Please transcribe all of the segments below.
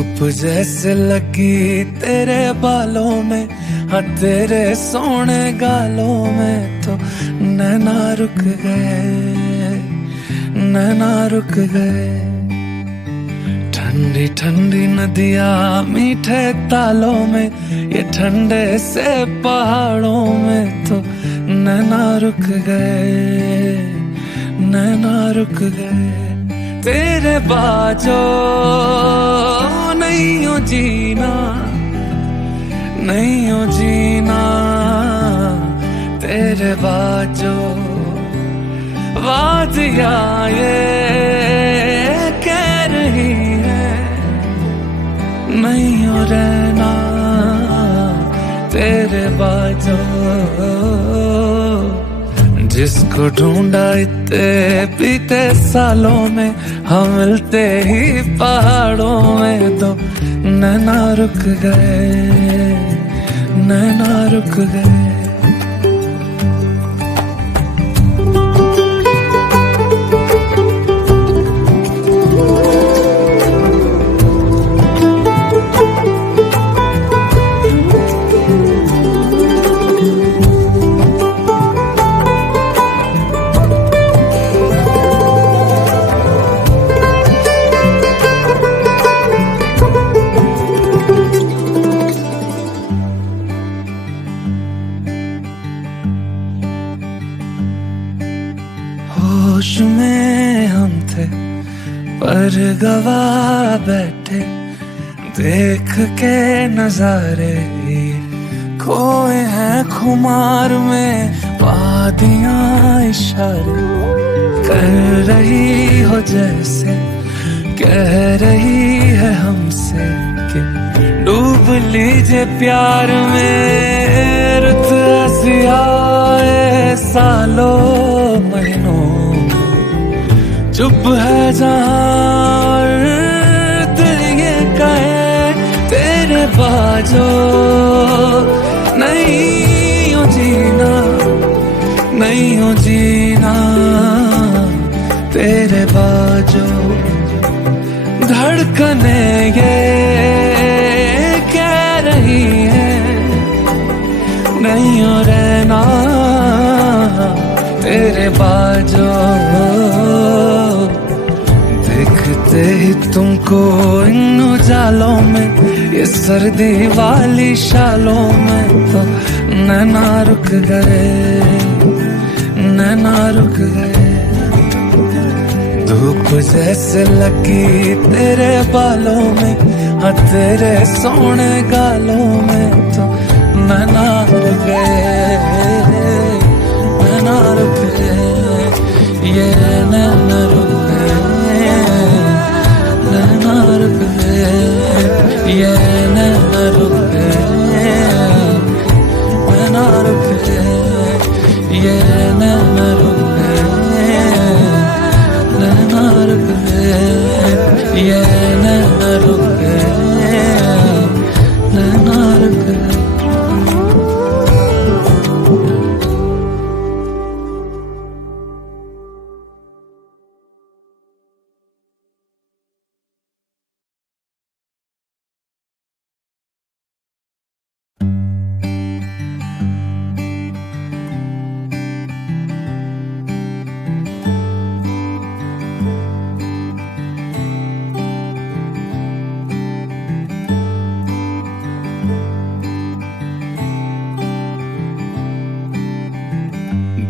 धूप जैसे लगी तेरे बालों में, हाँ तेरे सोने गालों में तो नैना रुक गए, नैना रुक गए। ठंडी ठंडी नदियाँ मीठे तालों में, ये ठंडे से पहाड़ों में तो नैना रुक गए, नैना रुक गए। तेरे बाजो नहीं हो जीना, नहीं हो जीना, तेरे बाजो वादिया ये कह रही है नहीं हो रहना, तेरे बाजो। जिसको ढूंढा इतने बीते सालों में, हम मिलते ही पहाड़ों में तो नैना रुक गए, नैना रुक गए। होश में हम थे पर गवा बैठे, देख के नजारे खोए हैं खुमार में। वादियां इशारे कर रही हो जैसे कह रही है हमसे कि डूब लीजिए प्यार में। रुत ऐसी आए सालों महीनों, चुप है जहां दिल ये कहे तेरे बाजो नहीं हो जीना, नहीं हो जीना, तेरे बाजो। धड़कने ये कह रही है नहीं हो रहना, तेरे बाजो। देखते ही तुमको इन उजालों में, ये सर्दी वाली शालों में तो नैना रुक गए, नैना रुक गए। धूप जैसे लगी तेरे बालों में, हाँ तेरे सोने गालों में तो नैना रुक गए, नैना रुक गए, ये नैना रुक गए, नैना रुक गए, ये नैना रुक गए, नैना रुक गए, ये नैना रुक गए, नैना रुक गए, ये नैना रुक गए, नैना रुक गए।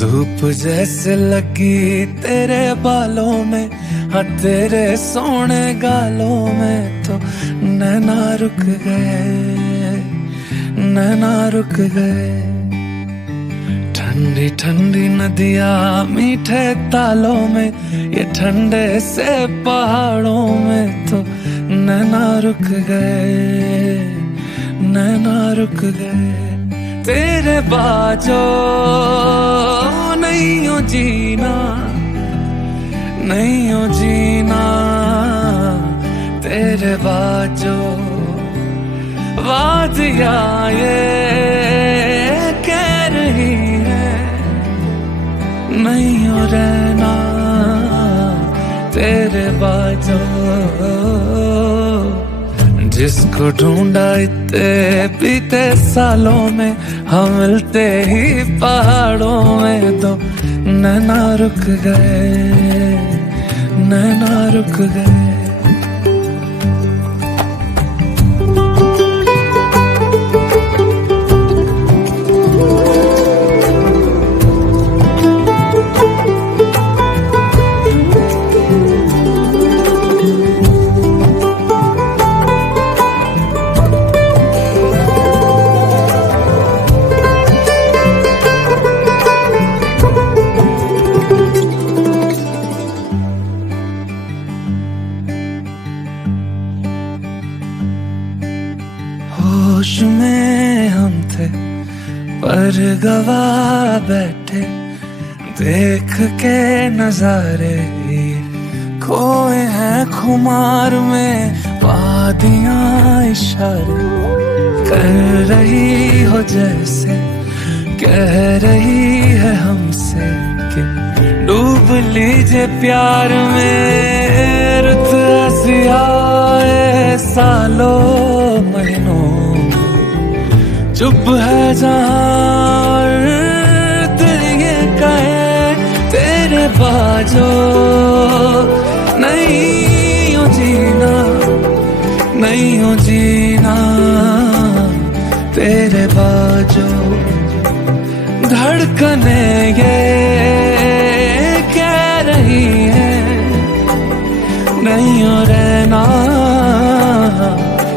धूप जैसे लगी तेरे बालों में, हाँ तेरे सोने गालों में तो नैना रुक गए, नैना रुक गए। ठंडी ठंडी नदियाँ मीठे तालों में, ये ठंडे से पहाड़ों में तो नैना रुक गए, नैना रुक गए। तेरे बाजो नहीं हो जीना, नहीं हो जीना, तेरे बाजो वादियां ये कह रही है नहीं हो रहना, तेरे बाजो। जिसको ढूंढा इतने बीते सालों में, हम मिलते ही पहाड़ों में तो नैना रुक गए, नैना रुक गए। होश में हम थे पर गवा बैठे, देख के नजारे खोए हैं खुमार में। वादियां इशारे कर रही हो जैसे, कह रही है हमसे कि डूब लीजिए प्यार में। रुत ऐसी आए सालों महीनों, चुप है जहां दिल ये कहे तेरे बाजो। नहीं हो जीना, नहीं हो जीना तेरे बाजो। धड़कने ये कह रही है नहीं हो रहना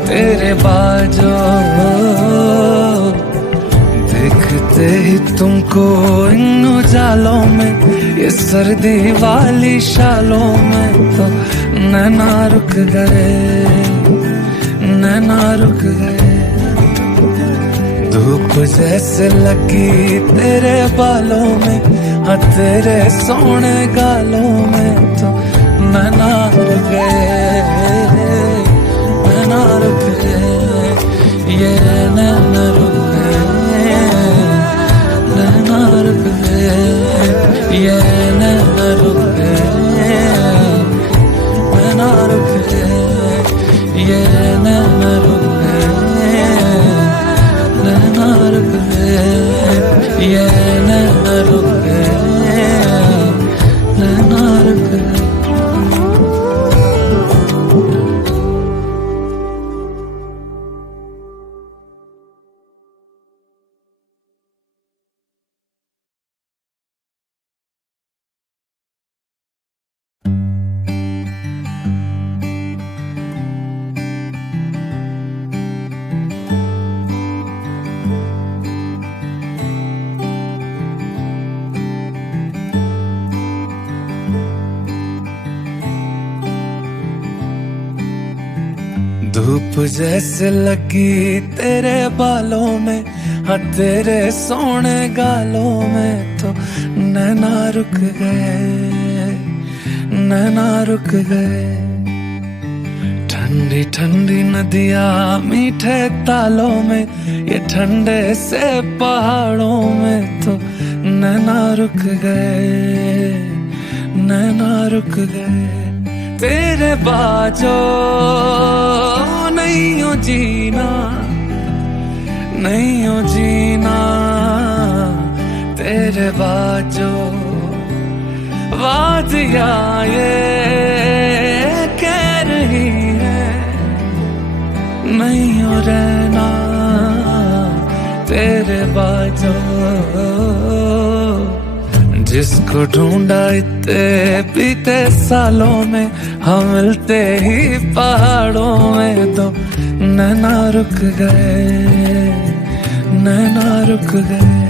तेरे बाजो। देखते ही तुमको इन उजालों में, ये सर्दी वाली शालों में तो नैना रुक गए, नैना रुक गए। धूप जैसे लगी तेरे बालों में, हाँ तेरे सोने गालों में तो नैना रुक गए, नैना रुक गए। ये नैना रुक गए, नैना रुक गए। ये नैना रुक गए, नैना रुक गए। ये नैना रुक गए, नैना रुक गए। ये नैना रुक गए, नैना रुक गए। धूप जैसे लगी तेरे बालों में, हाँ तेरे सोने गालों में तो नैना रुक गए, नैना रुक गए। ठंडी ठंडी नदियाँ मीठे तालों में, ये ठंडे से पहाड़ों में तो नैना रुक गए, नैना रुक गए। तेरे बाजो नहीं हो जीना, नहीं हो जीना तेरे बाजो। वादियां ये कह रही है नहीं हो रहना तेरे बाजो। जिसको ढूंढा इतने बीते सालों में, हम मिलते ही पहाड़ों में तो नैना रुक गए, नैना रुक गए।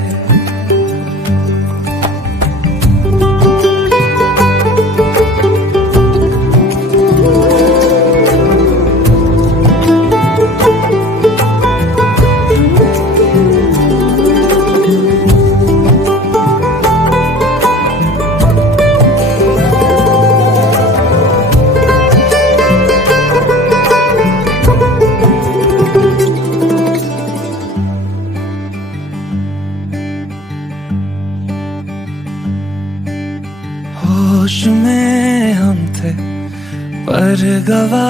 होश में हम थे पर गवा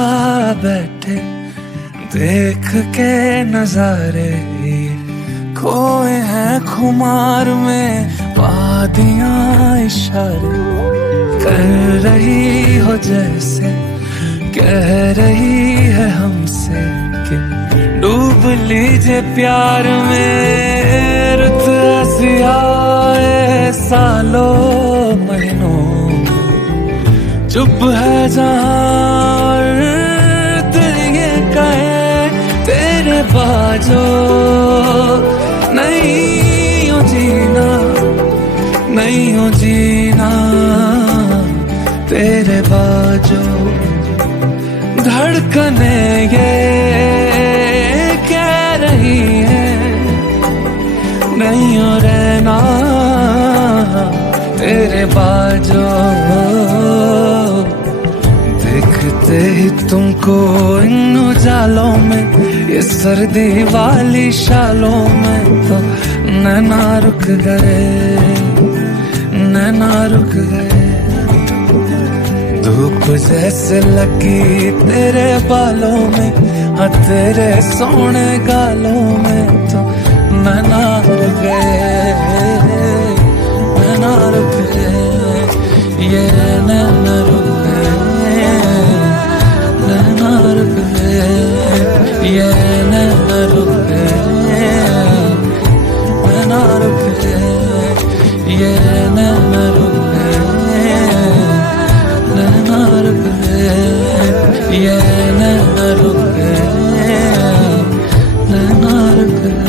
बैठे, देख के नजारे खोए हैं खुमार में, वादियां इशारे कर रही हो जैसे कह रही है हमसे कि डूब लीजिए प्यार में। रुत ऐसी आए सालों महीनों, चुप है जहां दिल ये कहे तेरे बाजो। नहीं हो जीना, नहीं हो जीना तेरे बाजो। धड़कने ये कह रही है नहीं हो रहना तेरे बाजो। देखते ही तुमको इन उजालों में, ये सर्दी वाली शालों में, तो नैना रुक गए, नैना रुक गए। धूप जैसे लगी तेरे बालों में, हाँ तेरे सोने गालों में, तो नैना रुक गए, नैना रुक गए, ये नैना रुक गए, नैना रुक गए, ये नैना रुक गए, नैना रुक गए, ये नैना रुक गए, नैना रुक गए, ये नैना रुक गए, नैना रुक गए।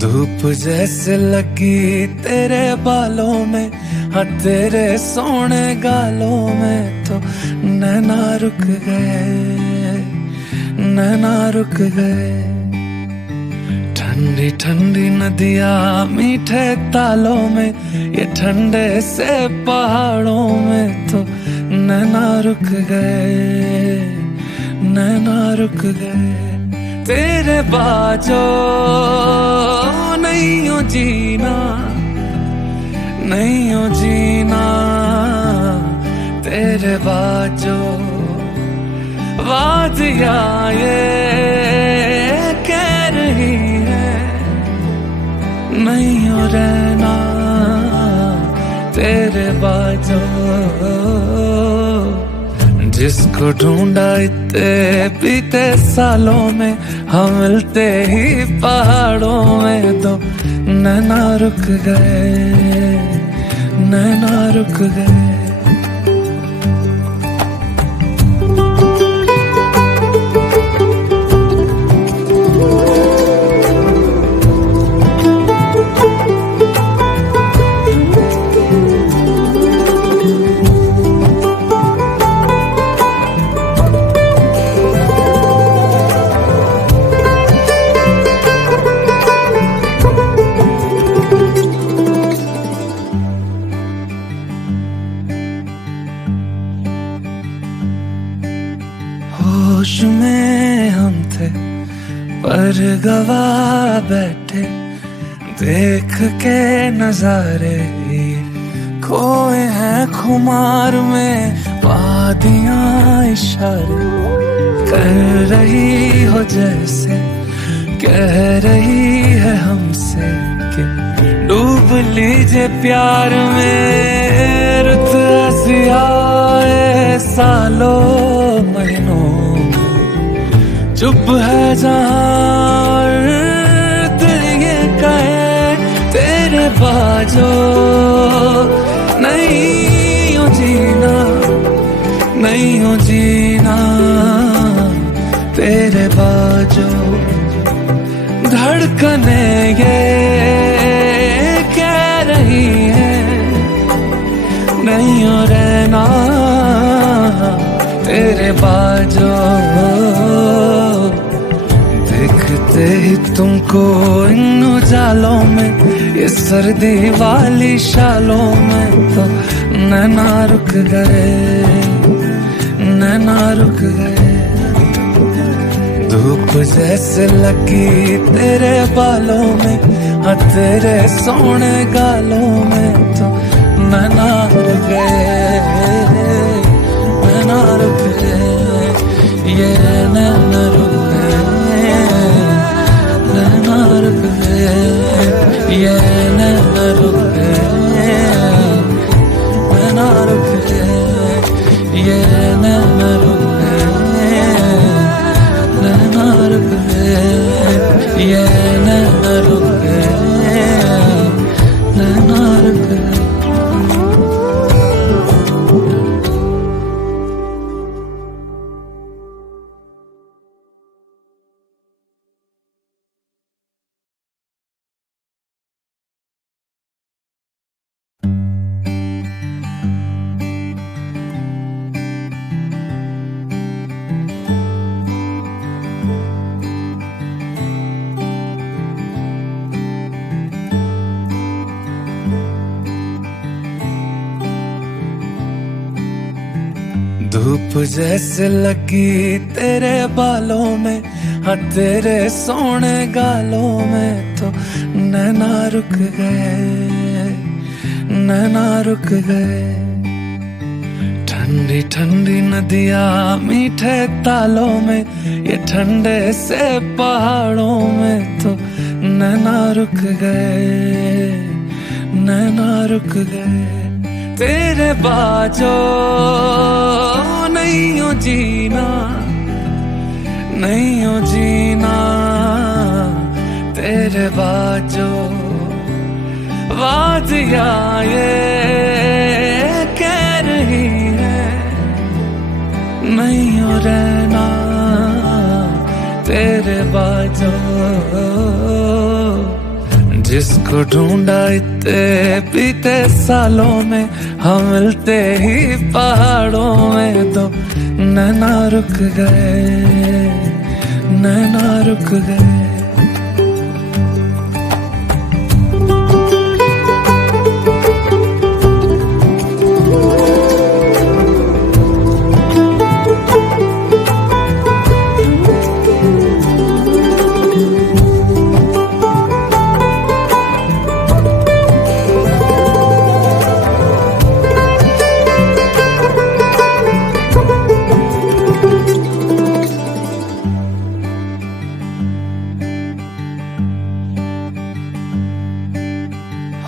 धूप जैसे लगी तेरे बालों में, हाँ तेरे सोने गालों में, तो नैना रुक गए, नैना रुक गए। ठंडी ठंडी नदियाँ मीठे तालों में, ये ठंडे से पहाड़ों में, तो नैना रुक गए, नैना रुक गए तेरे बाजो। नहीं हो जीना, नहीं हो जीना तेरे बाजो। वादियां ये कह रही है नहीं हो रहना तेरे बाजो। जिसको ढूंढा इतने बीते सालों में, हम मिलते ही पहाड़ों में, तो नैना रुक गए, नैना रुक गए। होश में हम थे पर गवा बैठे, देख के नजारे खोए हैं खुमार में, वादियां इशारे कर रही हो जैसे कह रही है हमसे कि डूब लीजिए प्यार में। रुत ऐसी आए सालों महीनों, चुप है जहां दिल ये कहे तेरे बाजो। नहीं हो जीना, नहीं हो जीना तेरे बाजो। धड़कने ये कह रही है नहीं हो रहना तेरे तुमको इन उजालों में, ये सर्दी वाली शालों में तो नैना रुक गए, नैना रुक गए। धूप जैसे लगी तेरे बालों में, हाँ तेरे सोने गालों में तो नैना रुक गए, नैना रुक गए, ये नैना रुक गए, नैना रुक गए, ये नैना रुक गए, नैना रुक गए, ये नैना रुक गए, नैना रुक गए, ये नैना रुक गए, नैना रुक गए। धूप जैसे लगी तेरे बालों में, हाँ तेरे सोने गालों में तो नैना रुक गए, नैना रुक गए। ठंडी ठंडी नदियाँ मीठे तालों में, ये ठंडे से पहाड़ों में तो नैना रुक गए, नैना रुक गए। तेरे बाजो नहीं हो जीना, नहीं हो जीना, तेरे बाजो वादियाँ ये कह रही है नहीं हो रहना, तेरे बाजो। जिसको ढूंढा इतने बीते सालों में, हम मिलते ही पहाड़ों में तो नैना रुक गए, नैना रुक गए।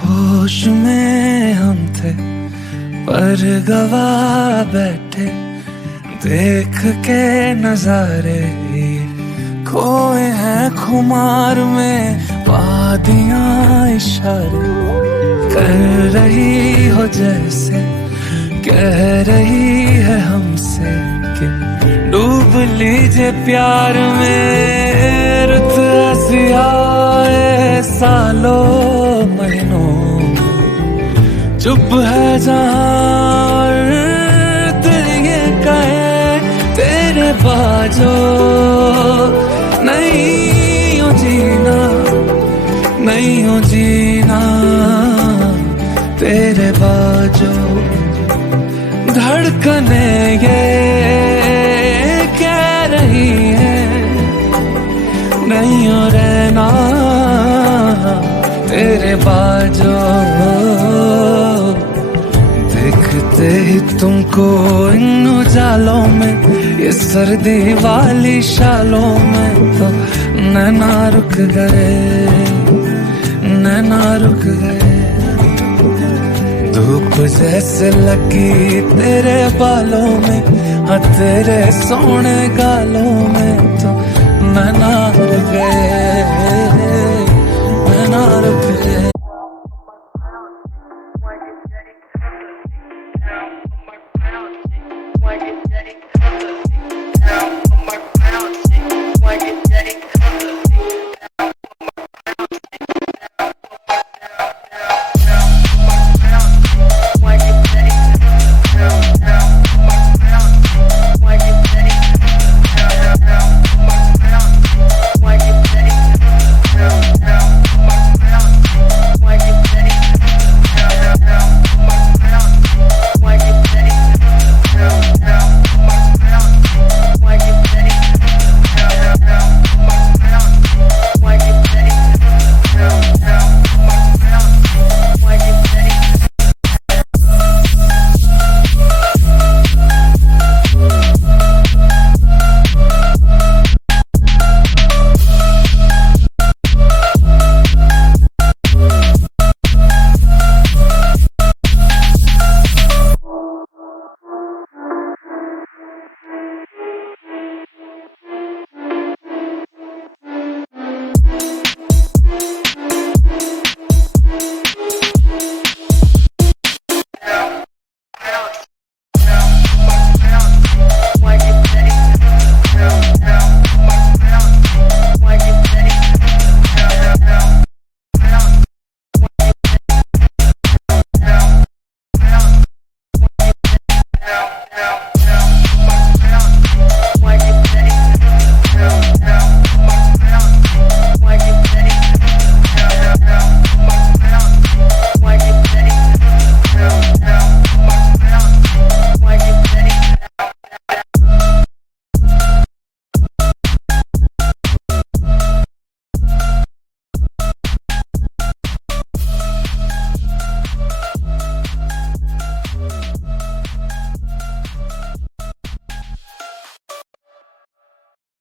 होश में हम थे पर गवा बैठे, देख के नजारे खोए हैं खुमार में। वादियाँ इशारे कर रही हो जैसे कह रही है हमसे कि डूब लीजिए प्यार में। रुत हंसियाए सालों महीनों, चुप है जहाँ दिल ये कहे तेरे बाजो नहीं हो जीना, नहीं हो जीना, तेरे बाजो। धड़कने ये कह रही है नहीं हो रहना, तेरे बाजो। देखते ही तुमको इन उजालों में, ये सर्दी वाली शालों में तो नैना रुक गए, नैना रुक गए। धूप जैसे लगी तेरे बालों में, हाँ तेरे सोने गालों में तो नैना रुक गए, नैना रुक गए।